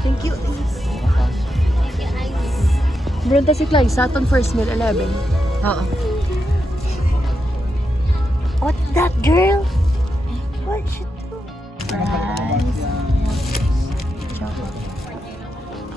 Thank you. Brunta si Clay, Saturn first meal, 11. Oo. What's that, girl? What you do?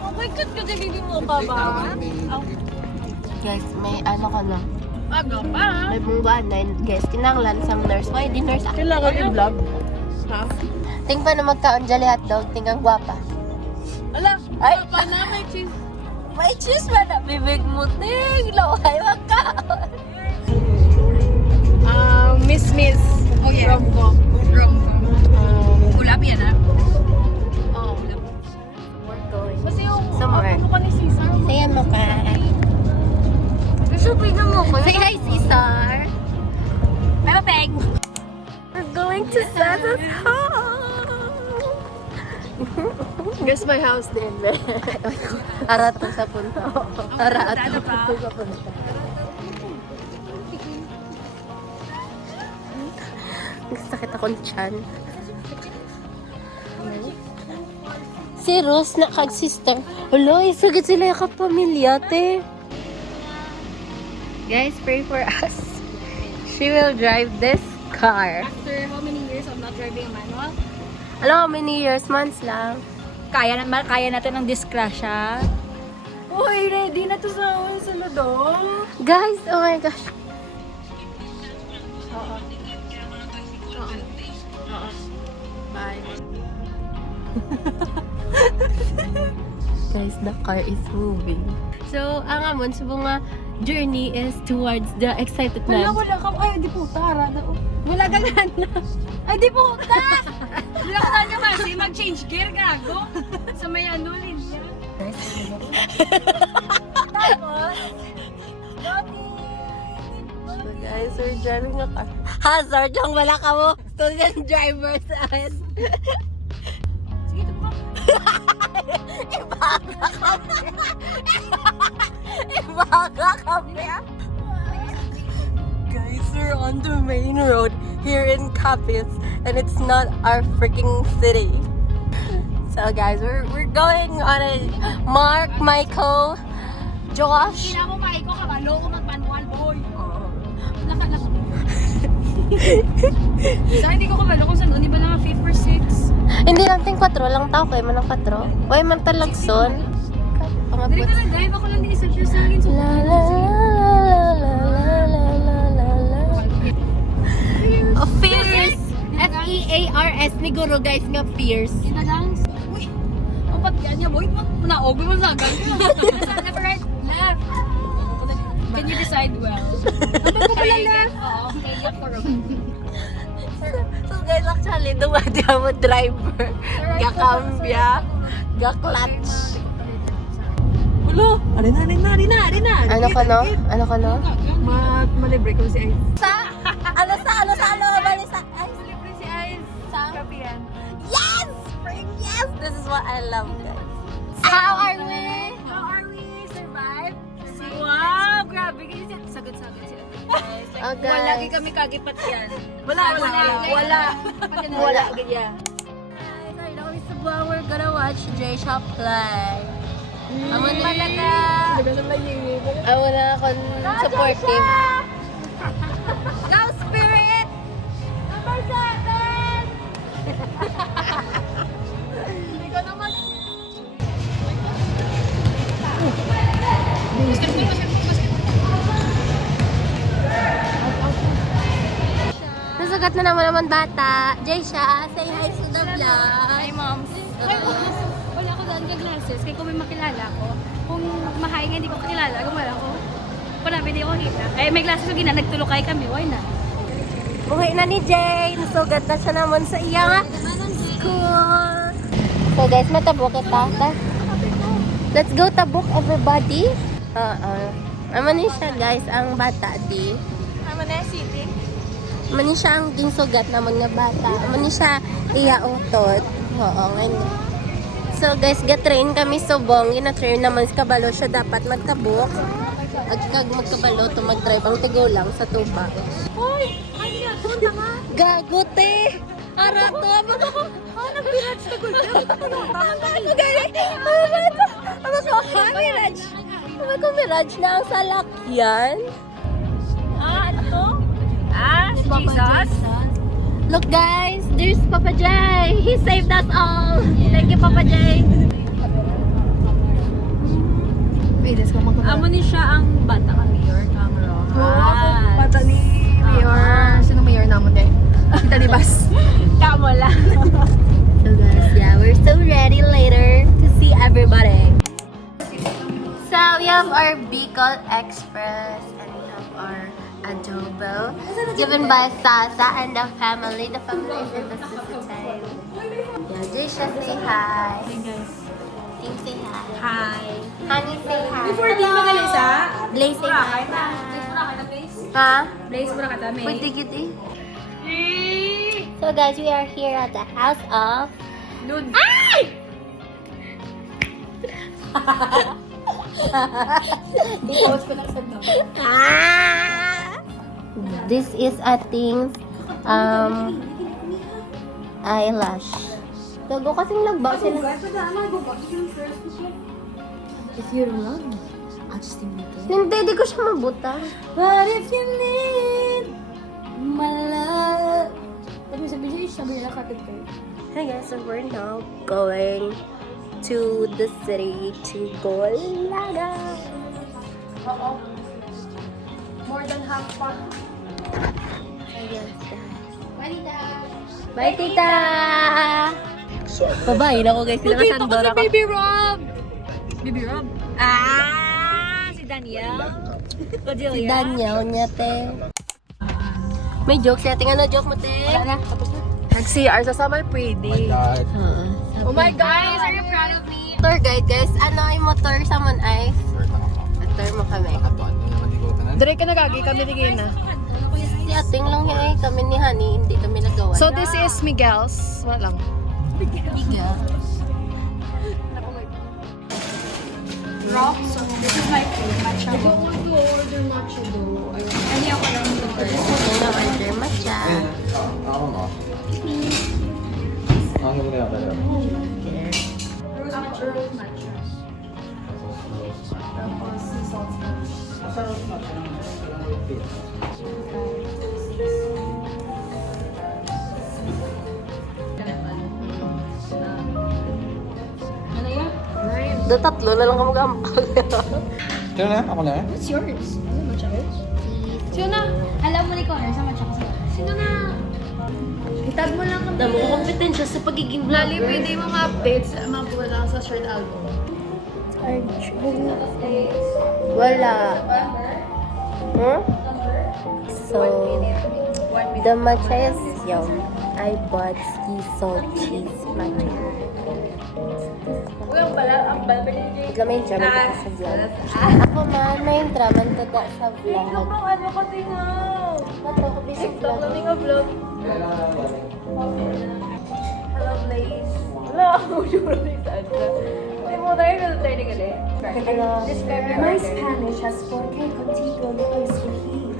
Oh my God, kasi bibi mo pa ba? Guys, may ano ka na. Aga pa. May bungguan na. Guys, kinanglan sa nurse. Why di nurse ako? Kailangan i-vlog. Ha? Ting pa na magkaon hotdog. Ting ang gwapa. Ala, Ay! pa na may cheese. May cheese ba na bibig mo? Ting! Laway magkaon. Miss. Oh yeah. Rom-com. Ulap yan, ha? Oo, ulap. We're going. Kasi yung Somewhere. ano ka ni Cesar. Say mo ka. Kasi pwede mo ko. Say hi, Cesar. Bye, Peg. We're going to Santa's home. Guess my house din, be. Arato sa punta. Arato sa punta. Sakit akong tiyan. Si Rose na kag sister. Hala, isagit sila yung kapamilya, te. Guys, pray for us. She will drive this car. After how many years of not driving a manual? Alam how many years? Months lang. Kaya natin ng disgrasya. Uy, ready na to sa lodong. Guys, oh my gosh. Bye. Guys, the car is moving. So, ang amon, subong nga journey is towards the excited Wala land. ka. Ay, di puta. Wala ka na. Ay, di puta. Wala ka na kasi mag-change gear, gago. Sa may ano, linya. Tapos, So guys, we're driving a car. Hazard lang wala ka mo. Student driver sa akin. sige, ito pa. Ibaga kami. Guys, we're on the main road here in Capiz and it's not our freaking city. So guys, we're going on a Mark, Michael, Josh. Kina mo, Maiko, kabalo ko mag-manual, boy. Nakalak. Sa hindi ko kabalo kung saan, hindi ba na 5 or 6? Hindi natin 4 lang tao kayo man ang 4. Why man talagson? Dali ka lang, drive ako lang din isa siya sa akin. So, La la la la la la la la. Oh, fierce! F-E-A-R-S ni Guru guys nga fierce. Ina lang. Uy, ang patyan niya, boy. Naog mo sa akin. Left or right? Left. Can you decide well? Ano ko pala left? Oo, kaya ko rin. So guys, actually, dumadi mo driver. Gakambya. Gaklatch. Ulo! Ari na. Ano ka no? Ano ka no? Malibre ko si Ice. Ano kabali sa Libre si Ice. Sa kapiyan. Yes! Freaking yes! This is what I love guys. How are we? How are we? Survive? Wow, grabe. Sagot-sagot sila. Guys. Like, Okay. wala lagi kami kagipat yan. Wala. Wala. Ganyan. Guys, I know it's Cebu. We're gonna watch J Shop play. Amo na Malaga. Amo na akong supportive. Go Spirit! Number 7! Hindi ko naman. Nasagat na naman bata. Jay siya, say hi to the vlog. Hi, moms. Wala ako daan glasses. Kaya kung may makilala ko, kung mahay nga hindi ko kakilala, gumala ko. Panabi hindi ko kita. Eh, may glasses ko gina, nagtulokay kami. Why na? Buhay na ni Jay. Nasugat na siya naman sa iyang school. So guys, matabok kita. Let's go tabok everybody. Amani siya guys, ang bata di. Tama na sitting. Amani siya ang ginsugat na mga bata. Amani siya iya utot. Oo, ngayon. So guys, ga-train kami subong. Gina-train naman sa kabalo siya dapat magtabok. Agkag magkabalo to mag-drive ang tigo lang sa tuba. Hoy! Ay, nga, punta ka. Gago te! Arato. Nag-mirage na ko. Ano ko mirage na ang salakyan? Ano to? Si Jesus? Look guys, there's Papa Jay. He saved us all. Thank you, Papa Jay. Amo ni siya ang bata ka, Mayor Cameron. Bata ni Mayor. Sino Mayor naman din? Kita di bas. Kamo lang. So guys, yeah, we're so ready later to see everybody. So we have our Bicol Express and we have our adobo given by Sasa and the family. The family is in the Sisitay. Yeah, Jisha, say hi. Hey guys. Ting, say hi. Hi. Honey, say hi. Before di magalisa, Blaze, say hi. Blaze muna kita, Blaze. Ha? Blaze muna kita, May. Pwede kita eh. So guys, we are here at the house of... Nude. I-post ko lang sa no. This is a thing eyelash. Gago kasing nagba sila. If you're alone, I'll just think with it. Hindi, di ko siya mabuta. But if you need my love. Tapos sabi nila kapit kayo. Hey guys, so we're now going to the city to Golaga. More than half pa. Hey guys, Bye, Tita. bye tita! Babae na ko guys, sila ka Sandora ko. Baby Rob! Baby Rob? Si Daniel. Si Daniel niya, te. May joke siya. Tingnan na joke mo, te. Wala na, tapos na. Nag-CR sa samay pwede. Oh my Guys, are God! you proud of me? Tour guide, guys. Ano ay motor sa Mon ay? Tour mo kami. Dire ka nagagi, kami ni Gina. Si ating lang yan eh. Kami ni Honey, hindi kami nagawa. So this is Miguel's. Wala lang. Biga. Rob, so this is my food, matcha. I don't want to order matcha though. Hindi ako lang ito first. Yan ang order matcha. Rose matcha. Ano yan? Do tatlo na lang kamag-amak. Sino na? Ako na? What's yours? Ano matcha ba? Sino na? Alam mo ni Connor sa matcha kasi. Sino na? Itag mo lang kami. Damo ko kompetensya sa pagiging Lali, vlogger. pwede yung mga updates. Mga lang sa short album. Wala. Hmm? So, the matcha is yum. I bought ski salt cheese matcha. Uy, ang bal ba ni Ito may drama ka sa vlog. Ako man, may drama tada sa vlog. ano ko tingnan? Bato ko busy vlog. vlog. Hello, Blaze. Wala ako sure ni Sandra. Hindi mo tayo tayo gali. Describe your My order. Spanish has 4K contigo noise for heat.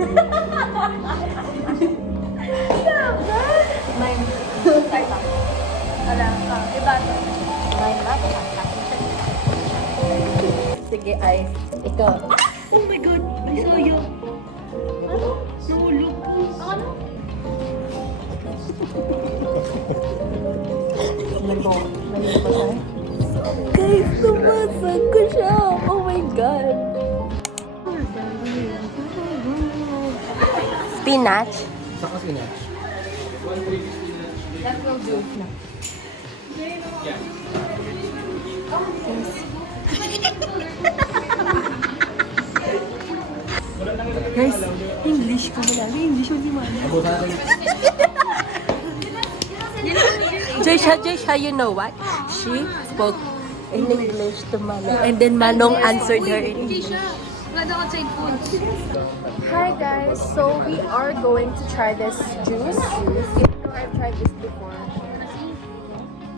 My Alam ka, iba to. May matcha. Sige, ay. Ikaw. Oh my God! May sayo! Ano? Nahulog ko. Ano? Guys, nabasag ko siya. Oh my God. Spinach. Saka sino? That will do. Guys, English ko wala. English yung dimana. Abutan natin. Joysha, you know what? She spoke in English to Manong. And then Manong answered her in English. Wala daw outside food. Hi guys, so we are going to try this juice. Even though I've tried this before.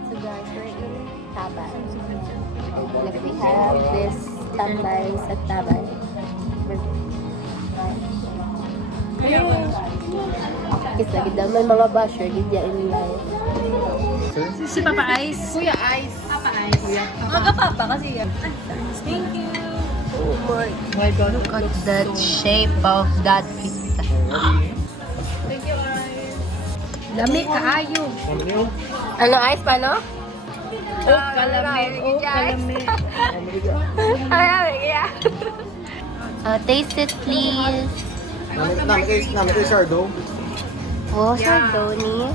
So guys, we're in Tabay. Like we have this tambay sa Tabay. Marikis lagi may mga basher gid ya in life. Si Papa Ice. Kuya Ice. Papa Ice. Papa kasi yan. Thank you. Oh my god, look at that shape of that pizza. Lami kaayo. Ano ice paano? Kalami. Kalami. Taste it please. Namin kay Sardo. Oh, Sardoni.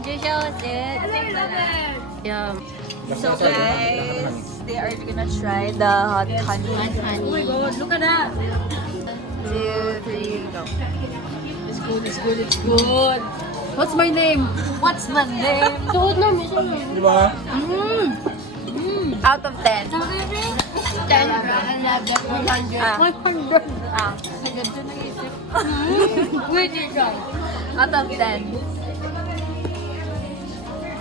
Just show us it. Yum. So guys, they are gonna try the hot honey. Oh my god, look at that. 2, 3, go. It's good, it's good, it's good. What's my name? What's my name? Tuhod na, mission. Di ba? Out of 10. 10, 11, 100. 100. Wait, you try. Out of 10.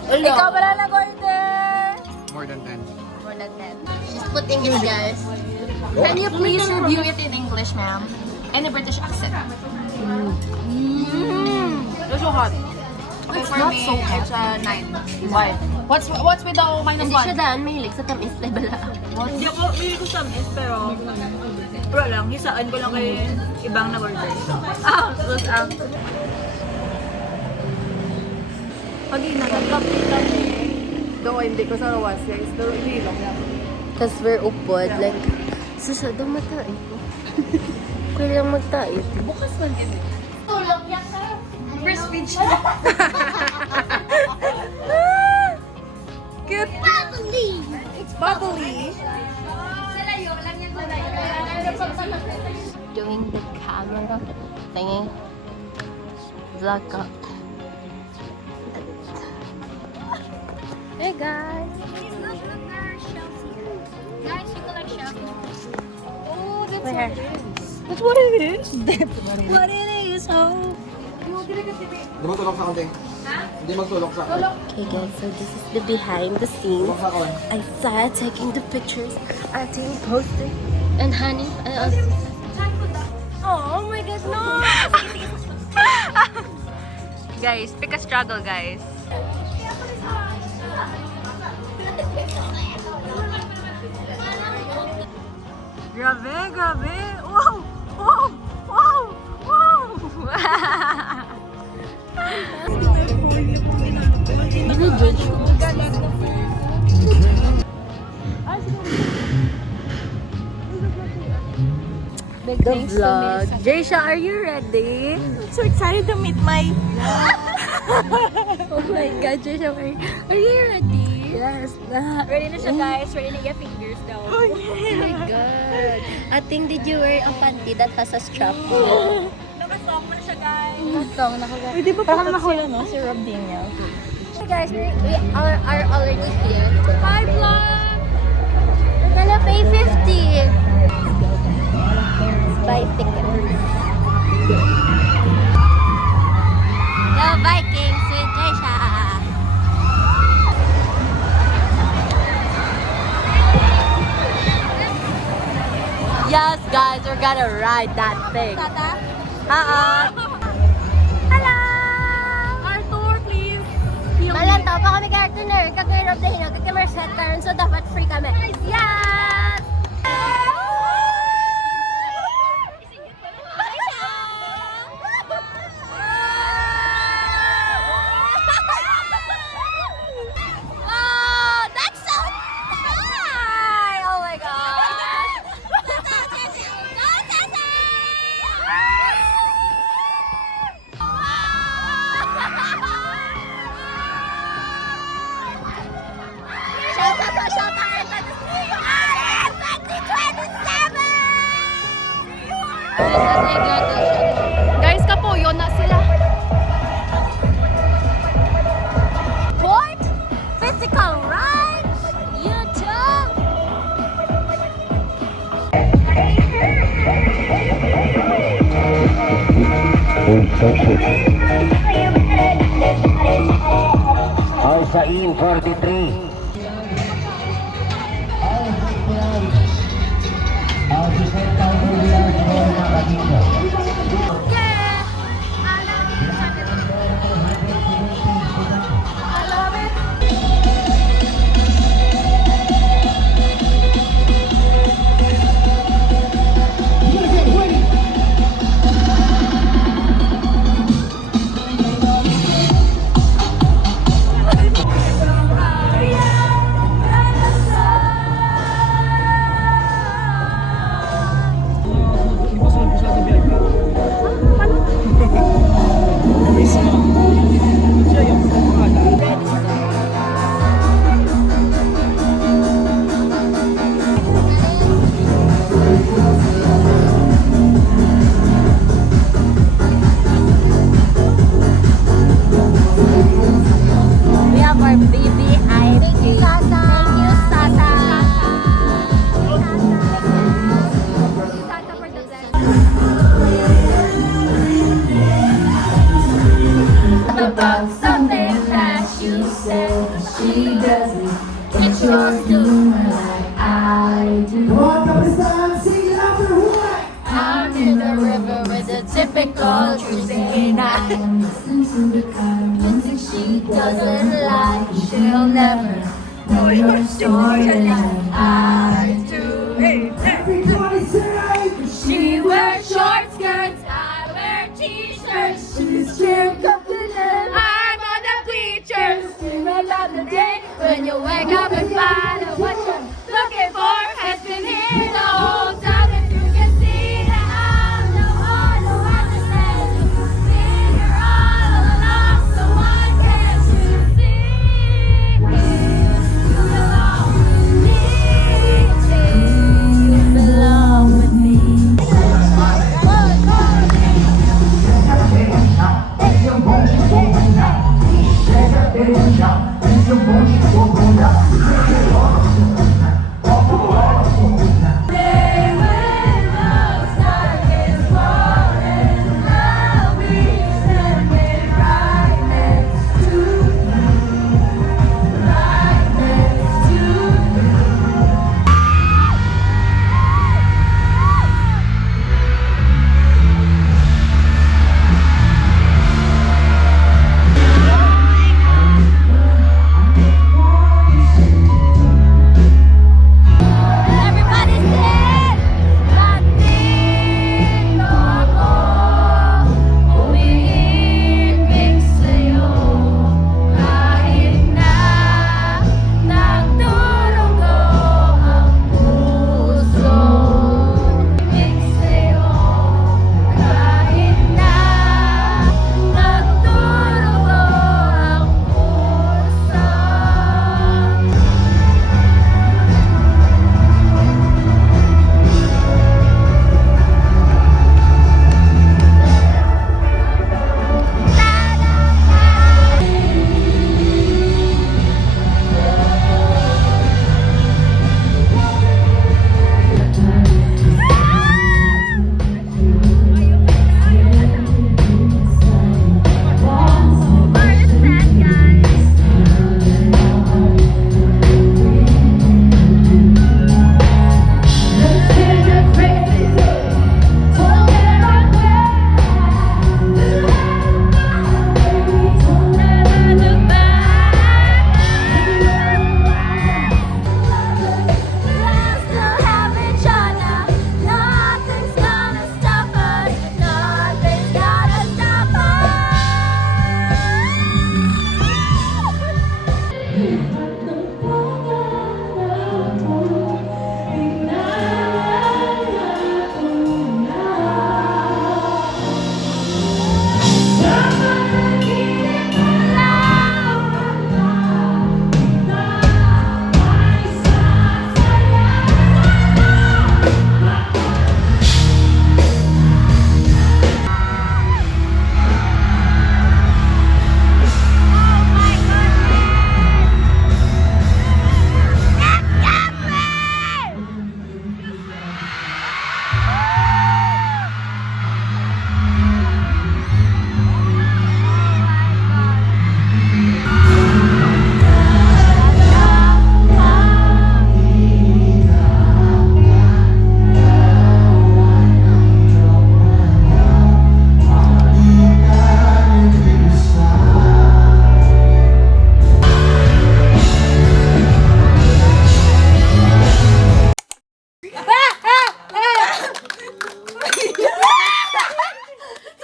Ikaw wala na order. More than 10. More than 10. She's putting it, guys. Can you please review it in English, ma'am? And a British accent. It's so hot. It's not so hot. It's a 9. Why? What's with the minus Hindi 1? siya daan mahilig sa tamis level lang. Hindi ako bili ko sa is pero lang, hisaan ko lang kay ibang na-order. Tapos pag inagagapit kami, doon hindi ko sa rawas guys, pero hindi lang yan. Cause we're upod, like, susad daw matain. Kaya lang magtain. Bukas man din. Breastfeed siya. Cute! Bubbly! It's bubbly! Doing the camera thingy. Vlog up. Hey guys. Guys, you collect shelf. Oh, that's Where? That's what it is. That's what it is. Oh. Hindi mo tulok sa konting. Hindi magtulok sa Okay guys, so this is the behind the scenes. tulok sa kon. I started taking the pictures, acting, posting, and honey. Oh my god, no! Guys, pick a struggle, guys. Grabe, grabe. Wow! Wow! Wow! Wow! The vlog. Jaysha, are you ready? I'm so excited to meet my... Oh my god, Jaysha, are you ready? Yes. Ready na siya, guys. Ready na yung fingers daw. Oh my god. Ating, did you wear a panty that has a strap? Nakasong na siya, guys. Song, nakaga. Pwede ba parang nahula, no? Si Rob Daniel. Hey guys, we are already here. Hi, vlog! We're gonna pay 50. Buy tickets. The Vikings with Jaysha. Yes, guys, we're gonna ride that thing. Hello! Arthur, please! Malantaw pa kami kay Arthur na rin. Kagawin of the hinag. Kagawin karon, so dapat free kami. Yes! Wow! That's so high! Oh my god! Guys, kapuyo na sila. Sport, physical rights, YouTube. Al-Sain 43. Al-Sain 43. about something that you said. She doesn't get yours to her like I do. I'm in the river with a typical Tuesday night. Music she doesn't like, she'll never know your story like I do.